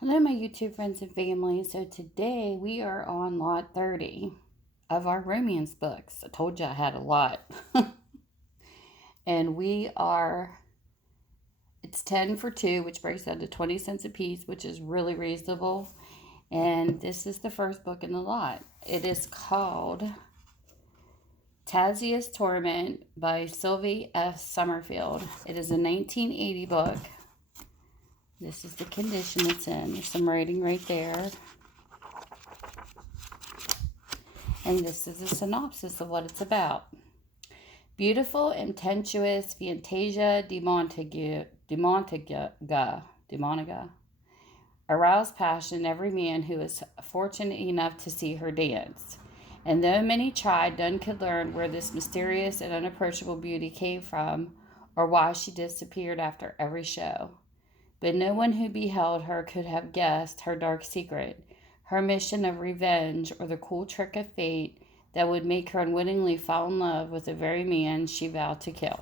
Hello, my YouTube friends and family. So today we are on lot 30 of our romance books. I told you I had a lot. And it's 10 for 2, which breaks down to 20 cents a piece, which is really reasonable. And this is the first book in the lot. It is called Tazia's Torment by Sylvie F. Sommerfield. It is a 1980 book. This is the condition it's in. There's some writing right there. And this is a synopsis of what it's about. Beautiful, impetuous Fantasia de Montega arouse passion in every man who is fortunate enough to see her dance. And though many tried, none could learn where this mysterious and unapproachable beauty came from, or why she disappeared after every show. But no one who beheld her could have guessed her dark secret, her mission of revenge, or the cool trick of fate that would make her unwittingly fall in love with the very man she vowed to kill.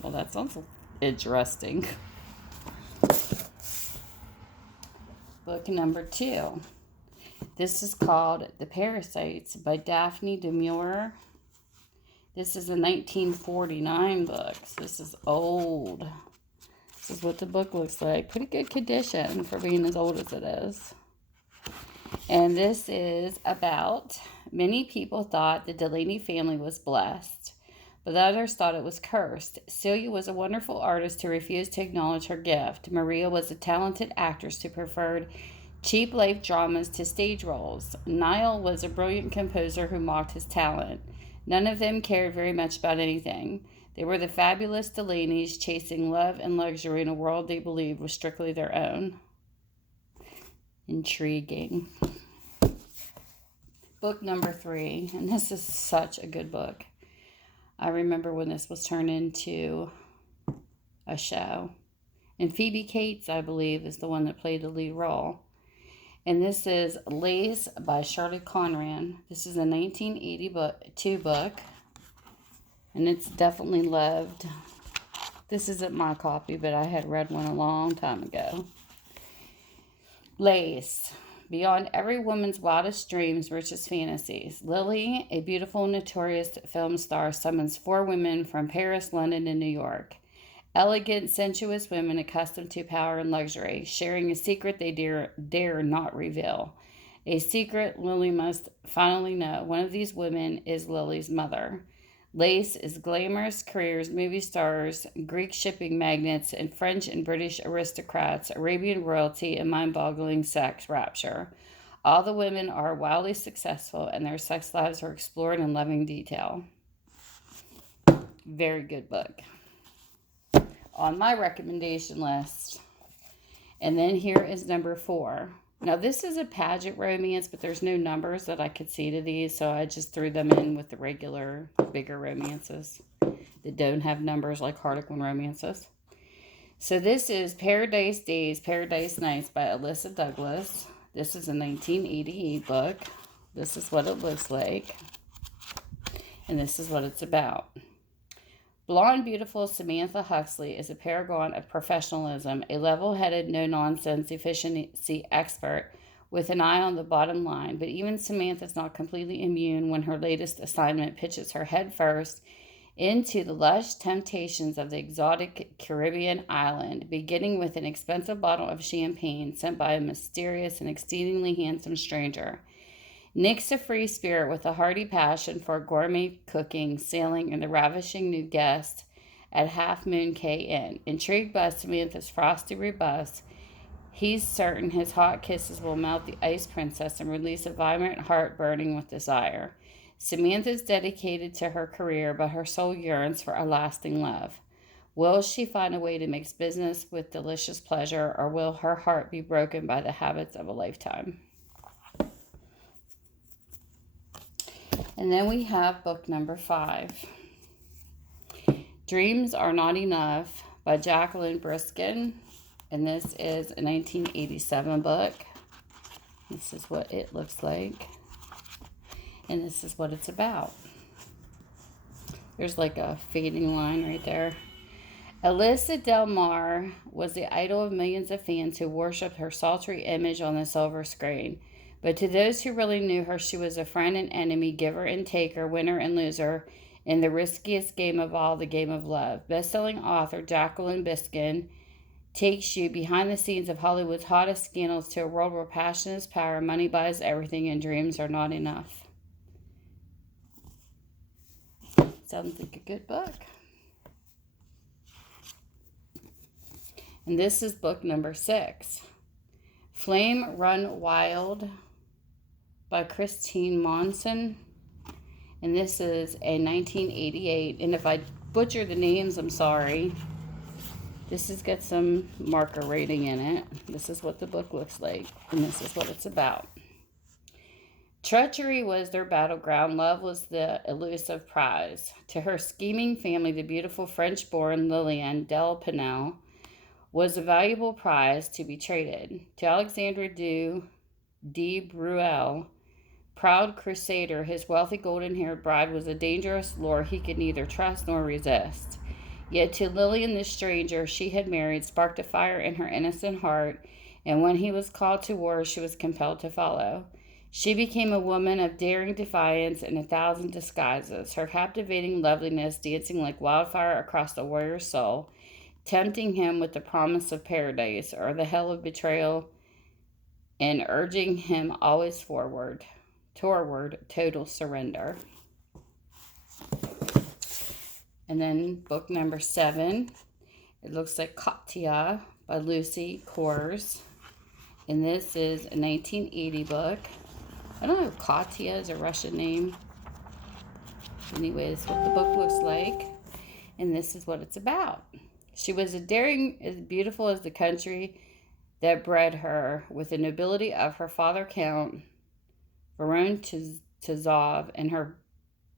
Well, that sounds interesting. Book number 2. This is called The Parasites by Daphne duMaurier. This is a 1949 book. So this is old. This is what the book looks like. Pretty good condition for being as old as it is. And this is about many people thought the Delaney family was blessed, but others thought it was cursed. Celia was a wonderful artist who refused to acknowledge her gift. Maria was a talented actress who preferred cheap life dramas to stage roles. Niall was a brilliant composer who mocked his talent. None of them cared very much about anything. They were the fabulous Delaneys chasing love and luxury in a world they believed was strictly their own. Intriguing. Book number 3, and this is such a good book. I remember when this was turned into a show. And Phoebe Cates, I believe, is the one that played the lead role. And this is Lise by Shirley Conran. This is a 1982 book. And it's definitely loved. This isn't my copy, but I had read one a long time ago. Lise. Beyond every woman's wildest dreams, richest fantasies, Lily, a beautiful, notorious film star, summons 4 women from Paris, London, and New York. Elegant, sensuous women accustomed to power and luxury, sharing a secret they dare not reveal. A secret Lily must finally know. One of these women is Lily's mother. Lise is glamorous careers, movie stars, Greek shipping magnates, and French and British aristocrats, Arabian royalty, and mind-boggling sex rapture. All the women are wildly successful, and their sex lives are explored in loving detail. Very good book. On my recommendation list. And then here is number 4. Now, this is a pageant romance, but there's no numbers that I could see to these, so I just threw them in with the regular, bigger romances that don't have numbers like Harlequin romances. So this is Paradise Days, Paradise Nights by Alyssa Douglas. This is a 1988 book. This is what it looks like. And this is what it's about. Blonde, beautiful Samantha Huxley is a paragon of professionalism, a level-headed, no-nonsense efficiency expert with an eye on the bottom line. But even Samantha's not completely immune when her latest assignment pitches her headfirst into the lush temptations of the exotic Caribbean island, beginning with an expensive bottle of champagne sent by a mysterious and exceedingly handsome stranger. Nick's a free spirit with a hearty passion for gourmet cooking, sailing, and the ravishing new guest at Half Moon Cay Inn. Intrigued by Samantha's frosty rebus, he's certain his hot kisses will melt the ice princess and release a vibrant heart burning with desire. Samantha's dedicated to her career, but her soul yearns for a lasting love. Will she find a way to mix business with delicious pleasure, or will her heart be broken by the habits of a lifetime? And then we have book number 5. Dreams Are Not Enough by Jacqueline Briskin. And this is a 1987 book. This is what it looks like. And this is what it's about. There's like a fading line right there. Alyssa Del Mar was the idol of millions of fans who worshipped her sultry image on the silver screen. But to those who really knew her, she was a friend and enemy, giver and taker, winner and loser, in the riskiest game of all, the game of love. Best-selling author Jacqueline Briskin takes you behind the scenes of Hollywood's hottest scandals to a world where passion is power, money buys everything, and dreams are not enough. Sounds like a good book. And this is book number 6. Flame Run Wild by Christine Monson. And this is a 1988. And if I butcher the names, I'm sorry. This has got some marker rating in it. This is what the book looks like. And this is what it's about. Treachery was their battleground. Love was the elusive prize. To her scheming family, the beautiful French-born Lillian Del Pinel was a valuable prize to be traded. To Alexandre de Bruel, proud crusader, his wealthy golden-haired bride was a dangerous lure he could neither trust nor resist. Yet to Lillian, the stranger she had married, sparked a fire in her innocent heart, and when he was called to war, she was compelled to follow. She became a woman of daring defiance in 1,000 disguises, her captivating loveliness dancing like wildfire across the warrior's soul, tempting him with the promise of paradise or the hell of betrayal, and urging him always toward total surrender. And then book number 7, it looks like Katya by Lucy Kors. And this is a 1980 book. I don't know if Katya is a Russian name. Anyway, this is what the book looks like. And this is what it's about. She was as daring, as beautiful as the country that bred her, with the nobility of her father Count Baron Tazov and her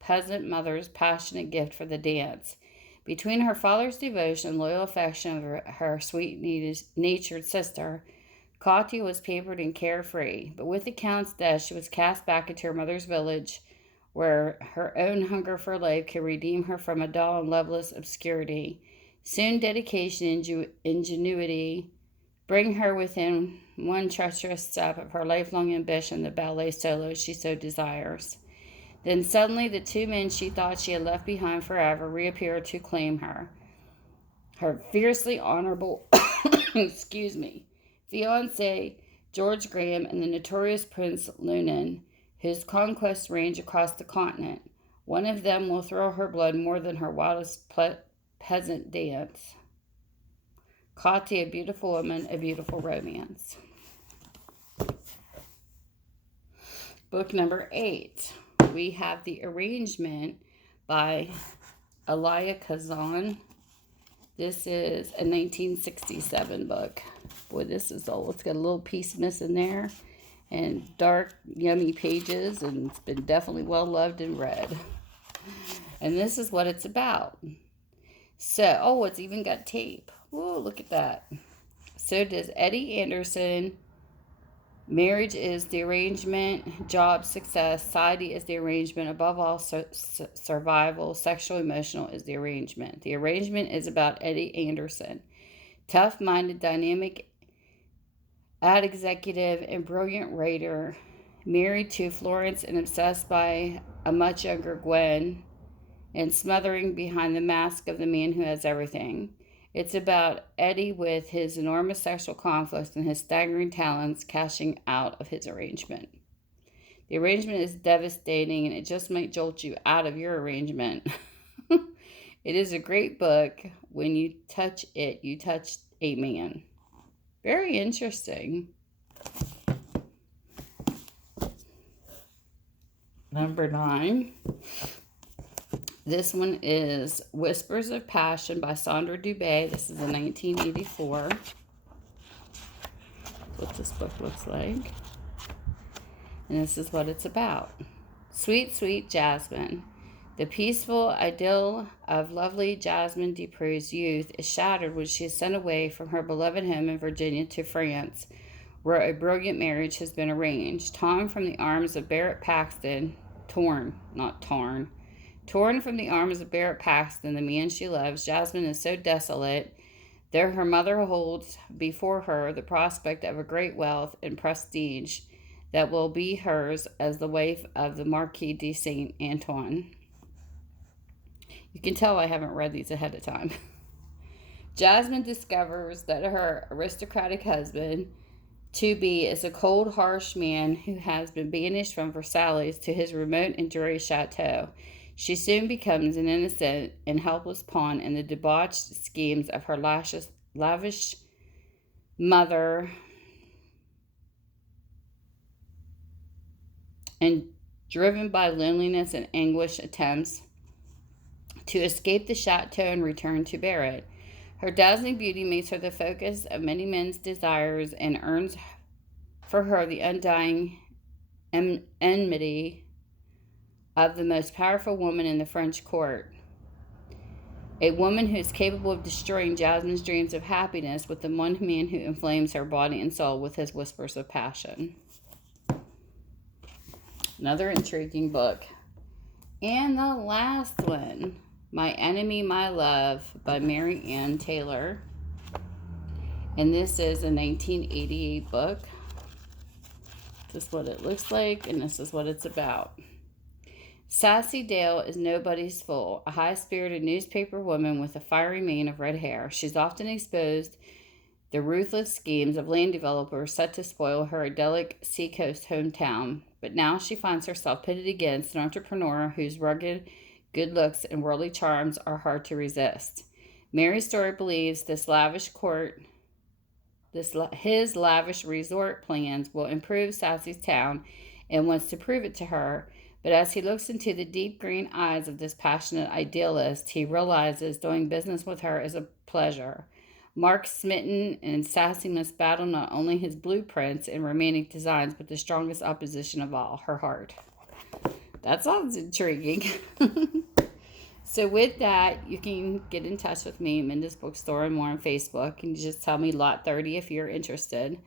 peasant mother's passionate gift for the dance. Between her father's devotion and loyal affection of her sweet-natured sister, Katya was pampered and carefree, but with the Count's death, she was cast back into her mother's village, where her own hunger for life could redeem her from a dull and loveless obscurity. Soon dedication and ingenuity bring her within one treacherous step of her lifelong ambition, the ballet solo she so desires. Then suddenly the 2 men she thought she had left behind forever reappear to claim her. Her fiercely honorable fiancé, George Graham, and the notorious Prince Lunan, whose conquests range across the continent. One of them will thrill her blood more than her wildest peasant dance. Katya, a beautiful woman, a beautiful romance. Book number 8. We have The Arrangement by Elia Kazan. This is a 1967 book. Boy, this is old. It's got a little piece missing there. And dark, yummy pages. And it's been definitely well loved and read. And this is what it's about. So, oh, it's even got tape. Whoa, look at that. So does Eddie Anderson. Marriage is the arrangement, job, success, society is the arrangement, above all, survival, sexual, emotional is the arrangement. The arrangement is about Eddie Anderson, tough-minded, dynamic ad executive and brilliant writer, married to Florence and obsessed by a much younger Gwen, and smothering behind the mask of the man who has everything. It's about Eddie with his enormous sexual conflicts and his staggering talents cashing out of his arrangement. The arrangement is devastating, and it just might jolt you out of your arrangement. It is a great book. When you touch it, you touch a man. Very interesting. Number 9. This one is Whispers of Passion by Sandra DuBay. This is a 1984. What this book looks like. And this is what it's about. Sweet, sweet Jasmine. The peaceful idyll of lovely Jasmine Dupre's youth is shattered when she is sent away from her beloved home in Virginia to France, where a brilliant marriage has been arranged. Torn from the arms of Barrett Paxton, Torn from the arms of Barrett Paxton, the man she loves, Jasmine is so desolate, though her mother holds before her the prospect of a great wealth and prestige that will be hers as the wife of the Marquis de Saint Antoine. You can tell I haven't read these ahead of time. Jasmine discovers that her aristocratic husband, to be, is a cold, harsh man who has been banished from Versailles to his remote and dreary chateau. She soon becomes an innocent and helpless pawn in the debauched schemes of her lavish mother, and driven by loneliness and anguish attempts to escape the chateau and return to Barrett. Her dazzling beauty makes her the focus of many men's desires and earns for her the undying enmity of the most powerful woman in the French court. A woman who is capable of destroying Jasmine's dreams of happiness with the one man who inflames her body and soul with his whispers of passion. Another intriguing book. And the last one, My Enemy, My Love by Mary Ann Taylor. And this is a 1988 book. This is what it looks like, and this is what it's about. Sassy Dale is nobody's fool, a high-spirited newspaper woman with a fiery mane of red hair. She's often exposed the ruthless schemes of land developers set to spoil her idyllic seacoast hometown. But now she finds herself pitted against an entrepreneur whose rugged good looks and worldly charms are hard to resist. Mary Story believes his lavish resort plans will improve Sassy's town and wants to prove it to her. But as he looks into the deep green eyes of this passionate idealist, he realizes doing business with her is a pleasure. Mark, smitten and Sassy, must battle not only his blueprints and romantic designs, but the strongest opposition of all, her heart. That sounds intriguing. So with that, you can get in touch with me, Minda's Bookstore, and more on Facebook. And you just tell me lot 30 if you're interested.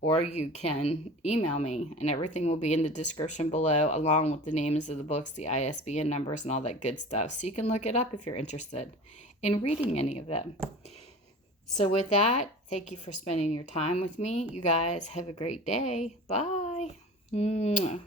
Or you can email me, and everything will be in the description below, along with the names of the books, the ISBN numbers, and all that good stuff. So you can look it up if you're interested in reading any of them. So with that, thank you for spending your time with me. You guys have a great day. Bye. Mwah.